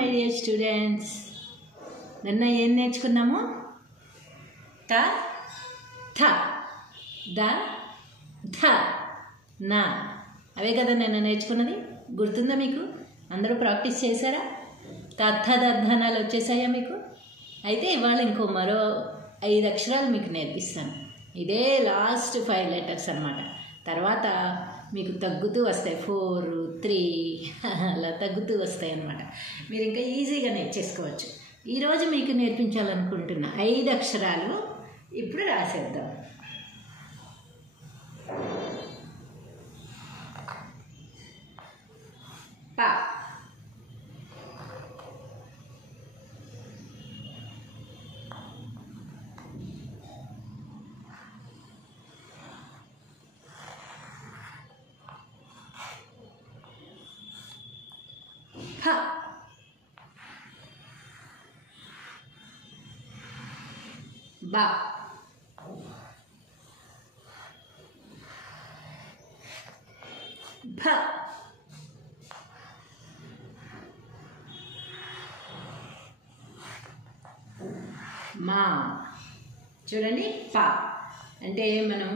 My dear students. నిన్న ఏం నేర్చుకున్నాము? త థ ద ధ నా అవే కదా నిన్న నేర్చుకున్నది. గుర్తుందా మీకు? అందరూ ప్రాక్టీస్ చేశారా? తథదధ్వనాలు వచ్చేసాయా మీకు? అయితే ఇవాళ ఇంకో మరో 5 అక్షరాలు మీకు నేర్పిస్తాను. ఇదే లాస్ట్ 5 లెటర్స్ అన్నమాట. తర్వాత మీకు తగ్గుతూ వస్తాయి, 4, 3 అలా తగ్గుతూ వస్తాయి అన్నమాట. మీరు ఇంకా ఈజీగా నేర్చేసుకోవచ్చు. ఈరోజు మీకు నేర్పించాలనుకుంటున్న 5 అక్షరాలు ఇప్పుడు రాసేద్దాం. ప, ఫ, బ, భ, మా. చూడండి, ప అంటే మనం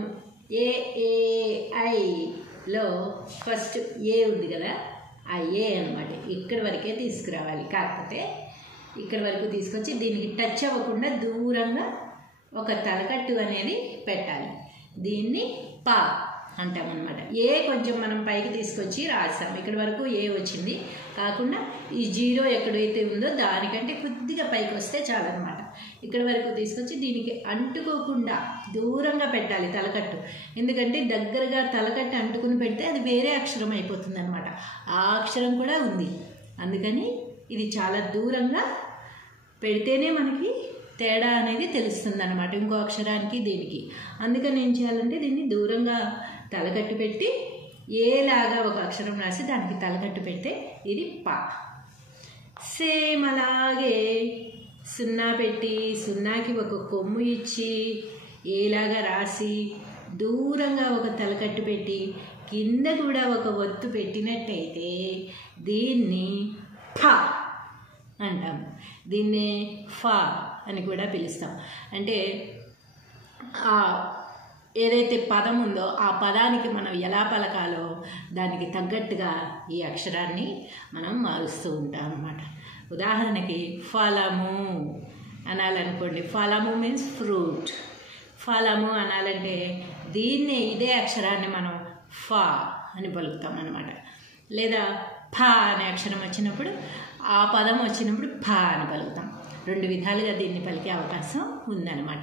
ఏఐలో ఫస్ట్ ఏ ఉంది కదా, ఆ ఏ అనమాట. ఇక్కడి వరకే తీసుకురావాలి. కాకపోతే ఇక్కడి వరకు తీసుకొచ్చి దీనికి టచ్ అవ్వకుండా దూరంగా ఒక తలకట్టు అనేది పెట్టాలి. దీన్ని ప అంటామన్నమాట. ఏ కొంచెం మనం పైకి తీసుకొచ్చి రాస్తాం. ఇక్కడి వరకు ఏ వచ్చింది, కాకుండా ఈ 0 ఎక్కడైతే ఉందో దానికంటే కొద్దిగా పైకి వస్తే చాలన్నమాట. ఇక్కడి వరకు తీసుకొచ్చి దీనికి అంటుకోకుండా దూరంగా పెట్టాలి తలకట్టు. ఎందుకంటే దగ్గరగా తలకట్టు అంటుకుని పెడితే అది వేరే అక్షరం అయిపోతుంది అనమాట. ఆ అక్షరం కూడా ఉంది. అందుకని ఇది చాలా దూరంగా పెడితేనే మనకి తేడా అనేది తెలుస్తుంది అనమాట, ఇంకో అక్షరానికి దీనికి. అందుకని ఏం చేయాలంటే దీన్ని దూరంగా తలకట్టు పెట్టి ఏలాగా ఒక అక్షరం రాసి దానికి తలకట్టు పెడితే ఇది ప. సేమ్ అలాగే 0 పెట్టి 0కి ఒక కొమ్ము ఇచ్చి ఏలాగా రాసి దూరంగా ఒక తలకట్టు పెట్టి కింద కూడా ఒక ఒత్తు పెట్టినట్టయితే దీన్ని ఫ అంటాము. దీన్నే ఫ అని కూడా పిలుస్తాం. అంటే ఏదైతే పదం ఉందో ఆ పదానికి మనం ఎలా పలకాలో దానికి తగ్గట్టుగా ఈ అక్షరాన్ని మనం మారుస్తూ ఉంటాం అన్నమాట. ఉదాహరణకి ఫలము అనాలనుకోండి. ఫలము మీన్స్ ఫ్రూట్. ఫలము అనాలంటే దీన్నే ఇదే అక్షరాన్ని మనం ఫ అని పలుకుతాం అన్నమాట. లేదా ఫ అనే అక్షరం వచ్చినప్పుడు ఆ పదం వచ్చినప్పుడు ఫ అని పలుకుతాం. 2 విధాలుగా దీన్ని పలికే అవకాశం ఉందన్నమాట.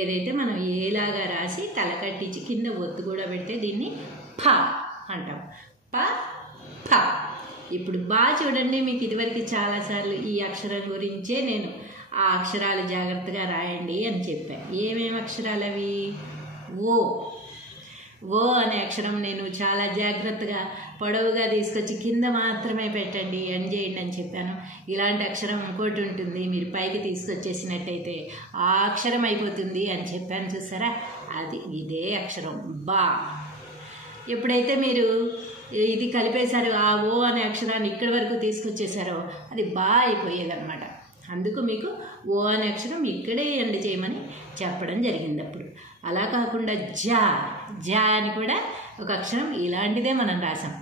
ఏదైతే మనం ఏలాగా రాసి తలకట్టించి కింద ఒత్తు కూడా పెడితే దీన్ని ఫ అంటాం. ప ఫ. ఇప్పుడు చూడండి, మీకు ఇదివరకు చాలాసార్లు ఈ అక్షరం గురించే నేను ఆ అక్షరాలు జాగ్రత్తగా రాయండి అని చెప్పాను. ఏమేమి అక్షరాలు అవి? ఓ అనే అక్షరం నేను చాలా జాగ్రత్తగా పొడవుగా తీసుకొచ్చి కింద మాత్రమే పెట్టండి, ఎండ్ చేయండి అని చెప్పాను. ఇలాంటి అక్షరం ఇంకోటి ఉంటుంది, మీరు పైకి తీసుకొచ్చేసినట్టయితే ఆ అక్షరం అయిపోతుంది అని చెప్పాను. చూసారా? అది ఇదే అక్షరం బా. ఎప్పుడైతే మీరు ఇది కలిపేశారు, ఆ ఓ అనే అక్షరాన్ని ఇక్కడి వరకు తీసుకొచ్చేసారో అది బా అయిపోయేదన్నమాట. అందుకు మీకు ఓ అనే అక్షరం ఇక్కడే ఎండ్ చేయమని చెప్పడం జరిగింది. అప్పుడు అలా కాకుండా జా అని కూడా ఒక అక్షరం ఇలాంటిదే మనం రాసాం.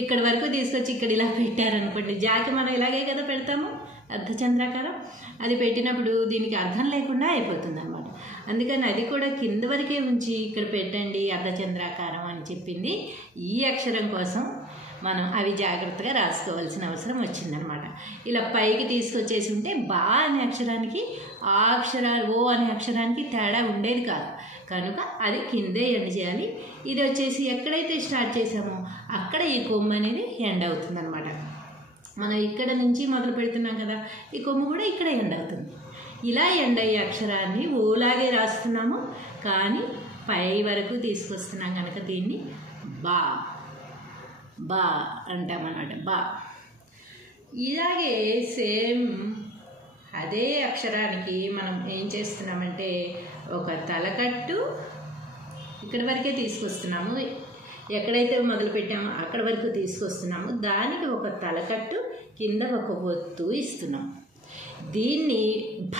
ఇక్కడి వరకు తీసుకొచ్చి ఇక్కడ ఇలా పెట్టారనుకోండి, జాకి మనం ఇలాగే కదా పెడతాము, అర్ధచంద్రాకారం. అది పెట్టినప్పుడు దీనికి అర్థం లేకుండా అయిపోతుంది అన్నమాట. అందుకని అది కూడా కింద వరకే ఉంచి ఇక్కడ పెట్టండి అర్ధచంద్రాకారం అని చెప్పింది. ఈ అక్షరం కోసం మనం అవి జాగ్రత్తగా రాసుకోవాల్సిన అవసరం వచ్చిందనమాట. ఇలా పైకి తీసుకొచ్చేసి ఉంటే బా అనే అక్షరానికి ఆ అక్షరాలు ఓ అనే అక్షరానికి తేడా ఉండేది కాదు. కనుక అది కిందే ఎండ్ చేయాలి. ఇది వచ్చేసి ఎక్కడైతే స్టార్ట్ చేసామో అక్కడ ఈ కొమ్ము అనేది ఎండ్ అవుతుంది అనమాట. మనం ఇక్కడ నుంచి మొదలు పెడుతున్నాం కదా, ఈ కొమ్ము కూడా ఇక్కడ ఎండ్ అవుతుంది. ఇలా ఎండ్ అయ్యే అక్షరాన్ని ఓలాగే రాస్తున్నాము, కానీ పై వరకు తీసుకొస్తున్నాం కనుక దీన్ని బా అంటామన్నమాట. బా. ఇలాగే సేమ్ అదే అక్షరానికి మనం ఏం చేస్తున్నామంటే ఒక తలకట్టు ఇక్కడి వరకే తీసుకొస్తున్నాము. ఎక్కడైతే మొదలు పెట్టామో అక్కడ వరకు తీసుకొస్తున్నాము. దానికి ఒక తలకట్టు, కింద ఒక ఒత్తు ఇస్తున్నాం. దీన్ని భ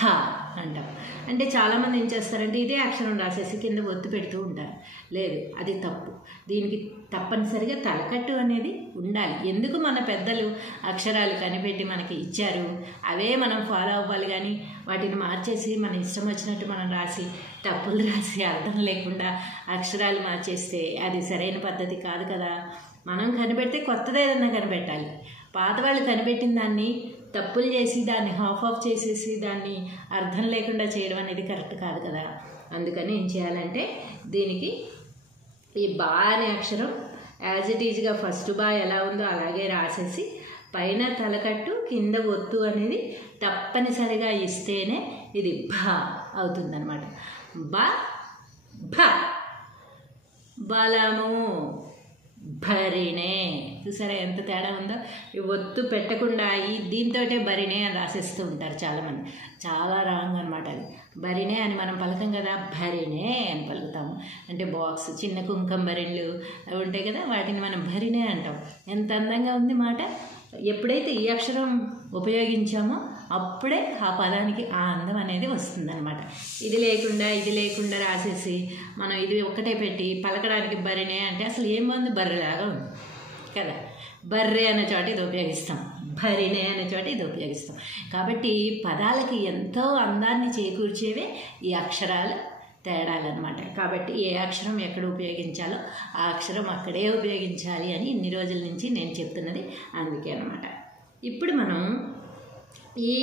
అంటాం. అంటే చాలామంది ఏం చేస్తారంటే ఇదే అక్షరం రాసేసి కింద ఒత్తు పెడుతూ ఉంటారు. లేదు, అది తప్పు. దీనికి తప్పనిసరిగా తలకట్టు అనేది ఉండాలి. ఎందుకు మన పెద్దలు అక్షరాలు కనిపెట్టి మనకి ఇచ్చారు, అవే మనం ఫాలో అవ్వాలి. కానీ వాటిని మార్చేసి మన ఇష్టం వచ్చినట్టు మనం రాసి తప్పులు రాసి అర్థం లేకుండా అక్షరాలు మార్చేస్తే అది సరైన పద్ధతి కాదు కదా. మనం కనిపెడితే కొత్తది ఏదన్నా కనిపెట్టాలి. పాత వాళ్ళు కనిపెట్టిన దాన్ని తప్పులు చేసి దాన్ని హాఫ్ ఆఫ్ చేసేసి దాన్ని అర్థం లేకుండా చేయడం అనేది కరెక్ట్ కాదు కదా. అందుకని ఏం చేయాలంటే దీనికి ఈ బా అనే అక్షరం యాజ్ ఇట్ ఈజ్గా ఫస్ట్ బా ఎలా ఉందో అలాగే రాసేసి పైన తలకట్టు, కింద ఒత్తు అనేది తప్పనిసరిగా ఇస్తేనే ఇది భ అవుతుందన్నమాట. బ భ. బలము, భరిణే. చూసారా ఎంత తేడా ఉందో. ఈ ఒత్తు పెట్టకుండా దీంతోటే భరిణే అని రాసేస్తూ ఉంటారు చాలామంది. చాలా రాంగ్ అనమాట అది. భరిణే అని మనం పలకం కదా, భరిణే అని పలుకుతాము. అంటే బాక్స్, చిన్న కుంకుమ భరిణలు అవి ఉంటాయి కదా, వాటిని మనం భరిణే అంటాం. ఎంత అందంగా ఉంది మాట. ఎప్పుడైతే ఈ అక్షరం ఉపయోగించామో అప్పుడే ఆ పదానికి ఆ అందం అనేది వస్తుందన్నమాట. ఇది లేకుండా రాసేసి మనం ఇది ఒక్కటే పెట్టి పలకడానికి బర్రెనే అంటే అసలు ఏం బాగుంది, బర్రెలాగా ఉంది కదా. బర్రె అనే చోట ఇది ఉపయోగిస్తాం, భరిణే అనే చోట ఇది ఉపయోగిస్తాం. కాబట్టి పదాలకి ఎంతో అందాన్ని చేకూర్చేవే ఈ అక్షరాలు తేడాలన్నమాట. కాబట్టి ఏ అక్షరం ఎక్కడ ఉపయోగించాలో ఆ అక్షరం అక్కడే ఉపయోగించాలి అని ఇన్ని రోజుల నుంచి నేను చెప్తున్నది అందుకే అనమాట. ఇప్పుడు మనం ఈ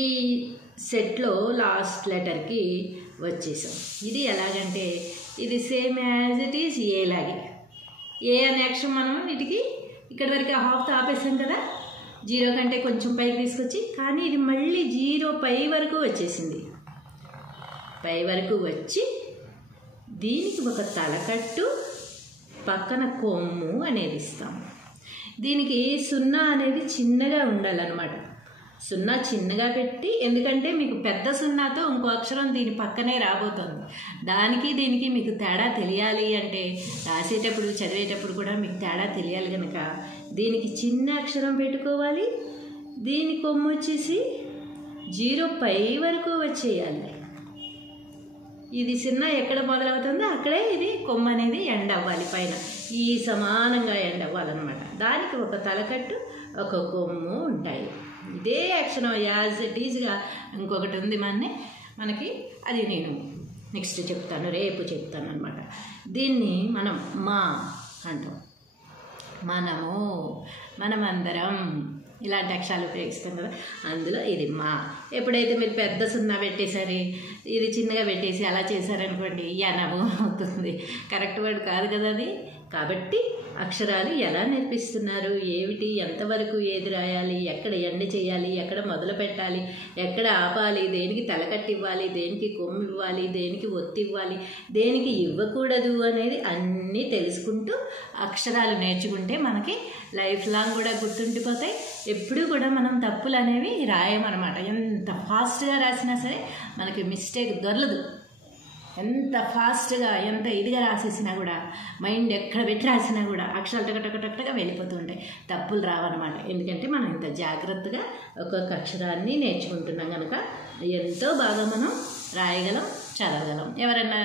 సెట్లో లాస్ట్ లెటర్కి వచ్చేసాం. ఇది ఎలాగంటే ఇది same as it is a లాగే. ఏ అనే అక్షరం మనం వీటికి ఇక్కడి వరకు హాఫ్తో ఆపేసాం కదా, 0 కంటే కొంచెం పైకి తీసుకొచ్చి. కానీ ఇది మళ్ళీ 0 పై వరకు వచ్చేసింది. పై వరకు వచ్చి దీనికి ఒక తలకట్టు, పక్కన కొమ్ము అనేది ఇస్తాం. దీనికి 0 అనేది చిన్నగా ఉండాలన్నమాట. 0 చిన్నగా పెట్టి, ఎందుకంటే మీకు పెద్ద 0తో ఇంకో అక్షరం దీని పక్కనే రాబోతుంది. దానికి దీనికి మీకు తేడా తెలియాలి అంటే రాసేటప్పుడు చదివేటప్పుడు కూడా మీకు తేడా తెలియాలి కనుక దీనికి చిన్న అక్షరం పెట్టుకోవాలి. దీని కొమ్ము వచ్చేసి 0 పై వరకు వచ్చేయాలి. ఇది 0 ఎక్కడ మొదలవుతుందో అక్కడే ఇది కొమ్ము అనేది ఎండ్ అవ్వాలి, పైన ఈ సమానంగా ఎండ్ అవ్వాలన్నమాట. దానికి ఒక తలకట్టు, ఒక కొమ్ము ఉంటాయి. ఇదే అక్షరం యాజ్ ఇట్ ఈజ్గా ఇంకొకటి ఉంది మనకి, అది నేను నెక్స్ట్ చెప్తాను, రేపు చెప్తాను అనమాట. దీన్ని మనం మా అంటాం. మనము, మనమందరం ఇలాంటి అక్షరాలు ఉపయోగిస్తాం కదా, అందులో ఇది మా. ఎప్పుడైతే మీరు పెద్ద 0 పెట్టేసరి ఇది చిన్నగా పెట్టేసి అలా చేశారనుకోండి, యనము అవుతుంది. కరెక్ట్ వర్డ్ కాదు కదా అది. కాబట్టి అక్షరాలు ఎలా నేర్పిస్తున్నారు, ఏమిటి, ఎంతవరకు ఏది రాయాలి, ఎక్కడ ఎండ్ చేయాలి, ఎక్కడ మొదలు పెట్టాలి, ఎక్కడ ఆపాలి, దేనికి తలకట్టి ఇవ్వాలి, దేనికి కొమ్ము ఇవ్వాలి, దేనికి ఒత్తి ఇవ్వాలి, దేనికి ఇవ్వకూడదు అనేది అన్నీ తెలుసుకుంటూ అక్షరాలు నేర్చుకుంటే మనకి లైఫ్ లాంగ్ కూడా గుర్తుండిపోతాయి. ఎప్పుడూ కూడా మనం తప్పులు అనేవి రాయమన్నమాట. ఎంత ఫాస్ట్గా రాసినా సరే మనకి మిస్టేక్ దొరలదు. ఎంత ఫాస్ట్గా ఎంత ఇదిగా రాసేసినా కూడా, మైండ్ ఎక్కడ పెట్టి రాసినా కూడా అక్షరాలు టకటకటకటగా వెళ్ళిపోతూ ఉంటాయి, తప్పులు రావన్నమాట. ఎందుకంటే మనం ఇంత జాగ్రత్తగా ఒక్కొక్క అక్షరాన్ని నేర్చుకుంటున్నాం కనుక ఎంతో బాగా మనం రాయగలం, చదవగలం. ఎవరైనా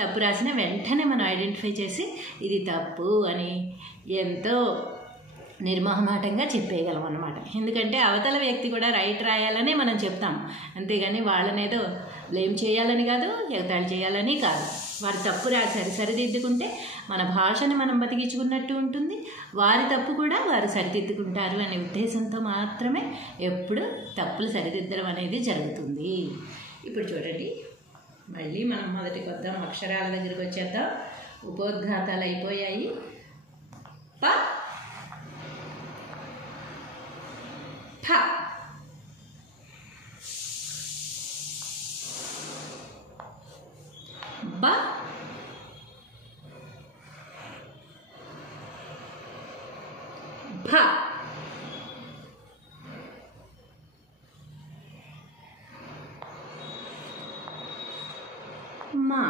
తప్పు రాసినా వెంటనే మనం ఐడెంటిఫై చేసి ఇది తప్పు అని ఎంతో నిర్మోహమాటంగా చెప్పేయగలం అన్నమాట. ఎందుకంటే అవతల వ్యక్తి కూడా రైట్ రాయాలనే మనం చెప్తాం, అంతేగాని వాళ్ళనేదో బ్లేమ్ చేయాలని కాదు, ఎగతాళి చేయాలని కాదు. వారు తప్పు రాశారు, సరిదిద్దుకుంటే మన భాషని మనం బతికించుకున్నట్టు ఉంటుంది, వారి తప్పు కూడా వారు సరిదిద్దుకుంటారు అనే ఉద్దేశంతో మాత్రమే ఎప్పుడు తప్పులు సరిదిద్దడం అనేది జరుగుతుంది. ఇప్పుడు చూడండి, మళ్ళీ మనం మొదటికి వద్దాం, అక్షరాల దగ్గరికి వచ్చేద్దాం. ఉపోద్ఘాతాలు అయిపోయాయి. ప ఫ, బ, భ, మా.